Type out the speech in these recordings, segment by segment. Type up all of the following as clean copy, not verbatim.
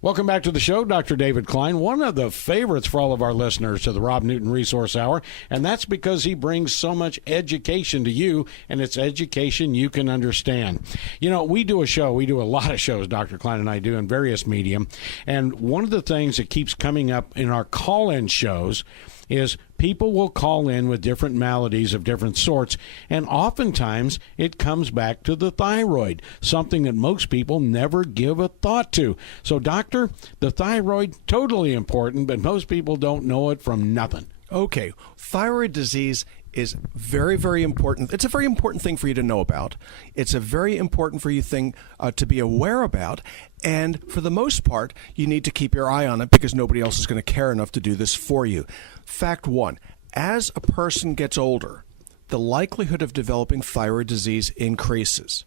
Welcome back to the show, Dr. David Klein, one of the favorites for all of our listeners to the Rob Newton Resource Hour, and that's because he brings so much education to you, and it's education you can understand. You know, we do a lot of shows, Dr. Klein and I do, in various medium, and one of the things that keeps coming up in our call-in shows is people will call in with different maladies of different sorts, and oftentimes it comes back to the thyroid, something that most people never give a thought to. So, doctor, the thyroid, totally important, but most people don't know it from nothing. Okay, thyroid disease is very, very important. It's a very important thing for you to know about. It's a very important for you thing to be aware about. And for the most part, you need to keep your eye on it because nobody else is going to care enough to do this for you. Fact one, as a person gets older, the likelihood of developing thyroid disease increases.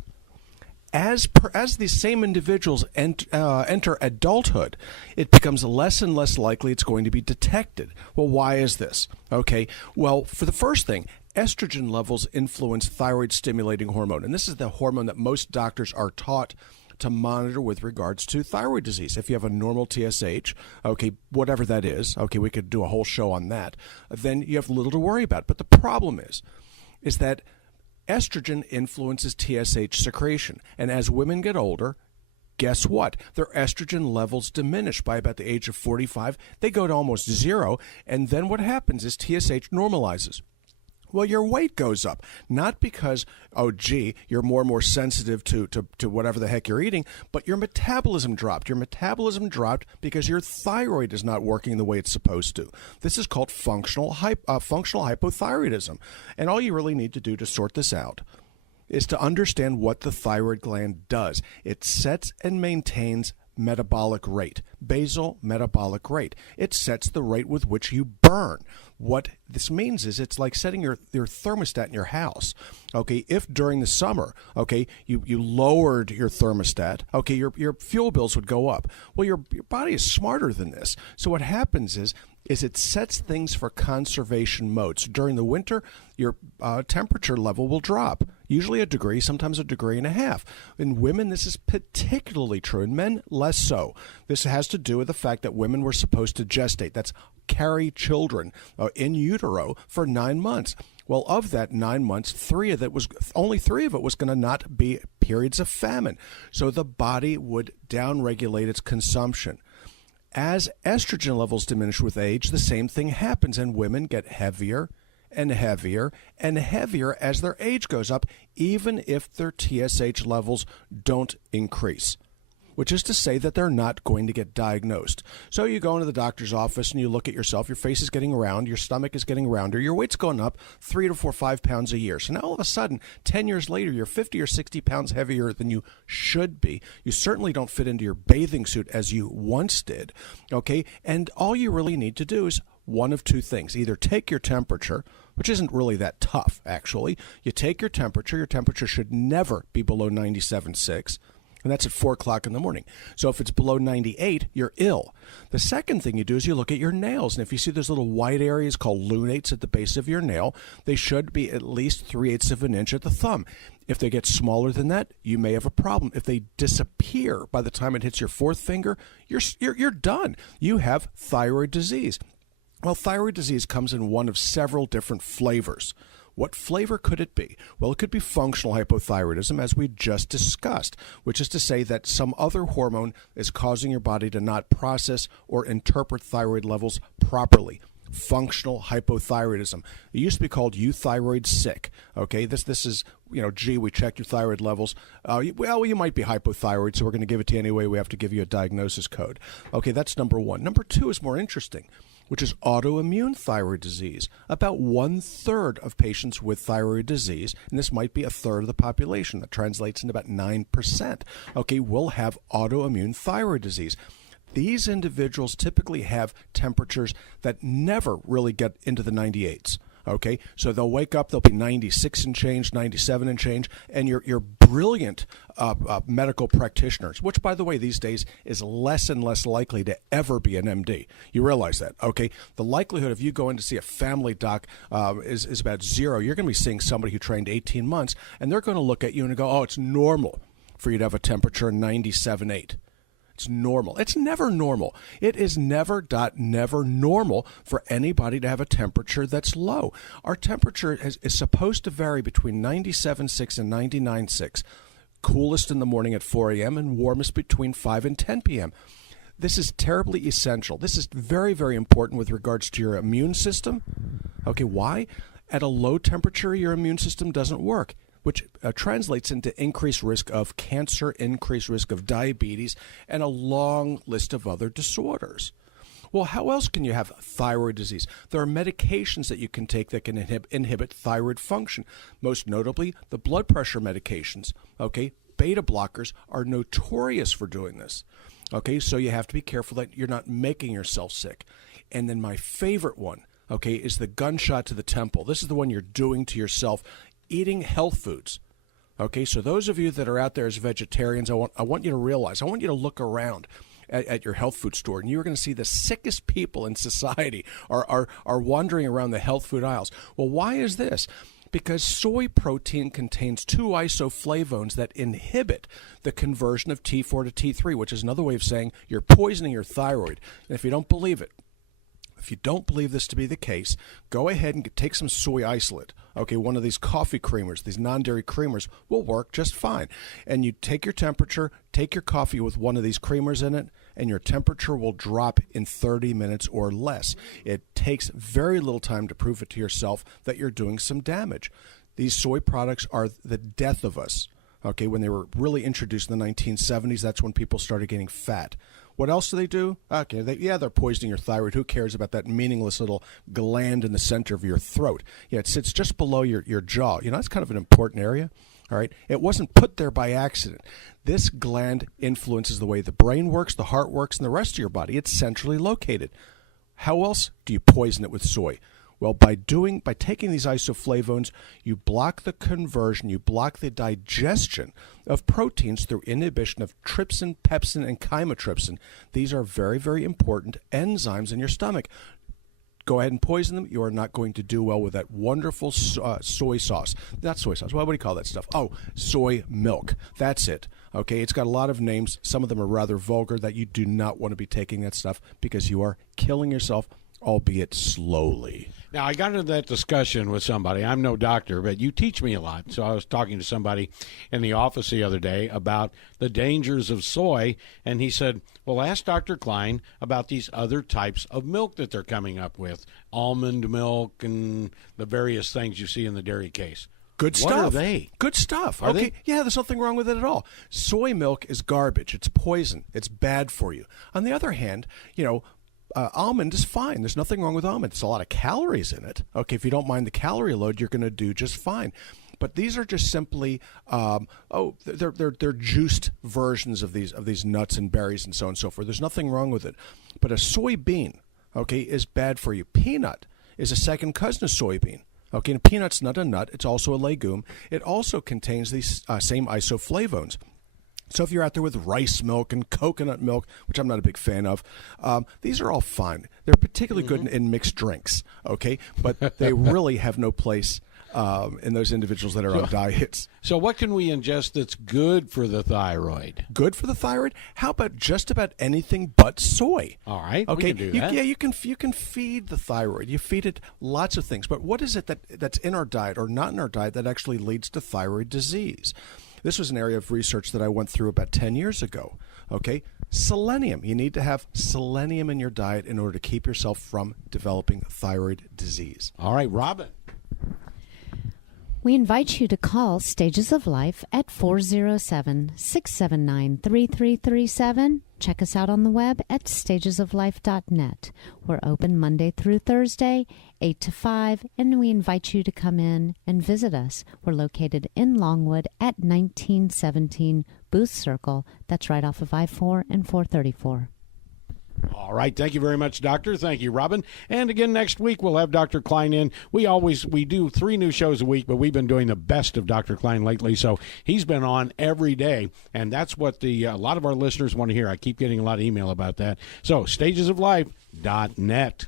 As these same individuals enter adulthood, it becomes less and less likely it's going to be detected. Well, why is this? Okay, well, for the first thing, estrogen levels influence thyroid-stimulating hormone. And this is the hormone that most doctors are taught to monitor with regards to thyroid disease. If you have a normal TSH, okay, whatever that is, okay, we could do a whole show on that, then you have little to worry about. But the problem is that estrogen influences TSH secretion. And as women get older, guess what? Their estrogen levels diminish by about the age of 45. They go to almost zero. And then what happens is TSH normalizes. Well, your weight goes up, not because, oh, gee, you're more and more sensitive to whatever the heck you're eating, but your metabolism dropped. Your metabolism dropped because your thyroid is not working the way it's supposed to. This is called functional hypothyroidism. And all you really need to do to sort this out is to understand what the thyroid gland does. It sets and maintains metabolic rate, basal metabolic rate. It sets the rate with which you burn. What this means is it's like setting your thermostat in your house. Okay, if during the summer, okay, you lowered your thermostat, okay, your fuel bills would go up. Well, your body is smarter than this. So what happens is it sets things for conservation modes. During the winter, your temperature level will drop, usually a degree, sometimes a degree and a half. In women, this is particularly true. In men, less so. This has to do with the fact that women were supposed to gestate. That's carry children in utero for 9 months. Well, of that 9 months, only three of it was going to not be periods of famine. So the body would downregulate its consumption. As estrogen levels diminish with age, the same thing happens, and women get heavier and heavier and heavier as their age goes up, even if their TSH levels don't increase, which is to say that they're not going to get diagnosed. So you go into the doctor's office and you look at yourself, your face is getting round, your stomach is getting rounder, your weight's going up 3 to 4, 5 pounds a year. So now all of a sudden, 10 years later, you're 50 or 60 pounds heavier than you should be. You certainly don't fit into your bathing suit as you once did, okay? And all you really need to do is one of two things. Either take your temperature, which isn't really that tough, actually. You take your temperature should never be below 97.6. And that's at 4 o'clock in the morning. So if it's below 98, you're ill. The second thing you do is you look at your nails. And if you see those little white areas called lunates at the base of your nail, they should be at least 3/8 of an inch at the thumb. If they get smaller than that, you may have a problem. If they disappear by the time it hits your fourth finger, you're done. You have thyroid disease. Well, thyroid disease comes in one of several different flavors. What flavor could it be? Well, it could be functional hypothyroidism, as we just discussed, which is to say that some other hormone is causing your body to not process or interpret thyroid levels properly. Functional hypothyroidism. It used to be called euthyroid sick. Okay, this is, gee, we checked your thyroid levels. Well, you might be hypothyroid, so we're going to give it to you anyway. We have to give you a diagnosis code. Okay, that's number one. Number two is more interesting, which is autoimmune thyroid disease. About 1/3 of patients with thyroid disease, and this might be 1/3 of the population, that translates into about 9%, okay, will have autoimmune thyroid disease. These individuals typically have temperatures that never really get into the 98s. Okay, so they'll wake up, they'll be 96 and change, 97 and change, and your brilliant medical practitioners, which, by the way, these days is less and less likely to ever be an MD. You realize that, okay? The likelihood of you going to see a family doc is about zero. You're going to be seeing somebody who trained 18 months, and they're going to look at you and go, oh, it's normal for you to have a temperature 97.8. it's normal. It's never normal. It is never normal for anybody to have a temperature that's low. Our temperature is supposed to vary between 97.6 and 99.6. Coolest in the morning at 4 a.m. and warmest between 5 and 10 p.m. This is terribly essential. This is very, very important with regards to your immune system. Okay, why? At a low temperature, your immune system doesn't work, which translates into increased risk of cancer, increased risk of diabetes, and a long list of other disorders. Well, how else can you have thyroid disease? There are medications that you can take that can inhibit thyroid function, most notably the blood pressure medications. Okay, beta blockers are notorious for doing this. Okay, so you have to be careful that you're not making yourself sick. And then my favorite one, okay, is the gunshot to the temple. This is the one you're doing to yourself, eating health foods. Okay, so those of you that are out there as vegetarians, I want you to realize, I want you to look around at your health food store, and you're going to see the sickest people in society are wandering around the health food aisles. Well, why is this? Because soy protein contains 2 isoflavones that inhibit the conversion of T4 to T3, which is another way of saying you're poisoning your thyroid. And if you don't believe this to be the case, go ahead and take some soy isolate. Okay, one of these coffee creamers, these non-dairy creamers will work just fine. And you take your temperature, take your coffee with one of these creamers in it, and your temperature will drop in 30 minutes or less. It takes very little time to prove it to yourself that you're doing some damage. These soy products are the death of us. Okay, when they were really introduced in the 1970s, that's when people started getting fat. What else do they do? Okay, they're poisoning your thyroid. Who cares about that meaningless little gland in the center of your throat? Yeah, it sits just below your jaw. You know, that's kind of an important area. All right, it wasn't put there by accident. This gland influences the way the brain works, the heart works, and the rest of your body. It's centrally located. How else do you poison it with soy? Well, by taking these isoflavones, you block the conversion, you block the digestion of proteins through inhibition of trypsin, pepsin, and chymotrypsin. These are very, very important enzymes in your stomach. Go ahead and poison them. You are not going to do well with that wonderful soy sauce. Not soy sauce. What do you call that stuff? Oh, soy milk. That's it. Okay, it's got a lot of names. Some of them are rather vulgar that you do not want to be taking that stuff because you are killing yourself, albeit slowly. Now, I got into that discussion with somebody. I'm no doctor, but you teach me a lot. So I was talking to somebody in the office the other day about the dangers of soy, and he said, well, ask Dr. Klein about these other types of milk that they're coming up with, almond milk and the various things you see in the dairy case. Good stuff. What are they? Good stuff. Are they? Yeah, there's nothing wrong with it at all. Soy milk is garbage. It's poison. It's bad for you. On the other hand, almond is fine. There's nothing wrong with almond. There's a lot of calories in it. Okay, if you don't mind the calorie load, you're going to do just fine. But these are just simply, they're juiced versions of these nuts and berries and so on and so forth. There's nothing wrong with it. But a soybean, okay, is bad for you. Peanut is a second cousin of soybean. Okay, and peanut's not a nut. It's also a legume. It also contains these same isoflavones. So if you're out there with rice milk and coconut milk, which I'm not a big fan of, these are all fine. They're particularly good in mixed drinks, okay? But they really have no place in those individuals that are on diets. So what can we ingest that's good for the thyroid? Good for the thyroid? How about just about anything but soy? All right, okay. We can do that. Yeah, you can feed the thyroid. You feed it lots of things. But what is it that's in our diet or not in our diet that actually leads to thyroid disease? This was an area of research that I went through about 10 years ago. Okay, selenium. You need to have selenium in your diet in order to keep yourself from developing thyroid disease. All right, Robin. We invite you to call Stages of Life at 407-679-3337. Check us out on the web at stagesoflife.net. We're open Monday through Thursday, 8 to 5, and we invite you to come in and visit us. We're located in Longwood at 1917 Booth Circle. That's right off of I-4 and 434. All right. Thank you very much, Doctor. Thank you, Robin. And again, next week, we'll have Dr. Klein in. We do 3 new shows a week, but we've been doing the best of Dr. Klein lately. So he's been on every day, and that's what a lot of our listeners want to hear. I keep getting a lot of email about that. So stagesoflife.net.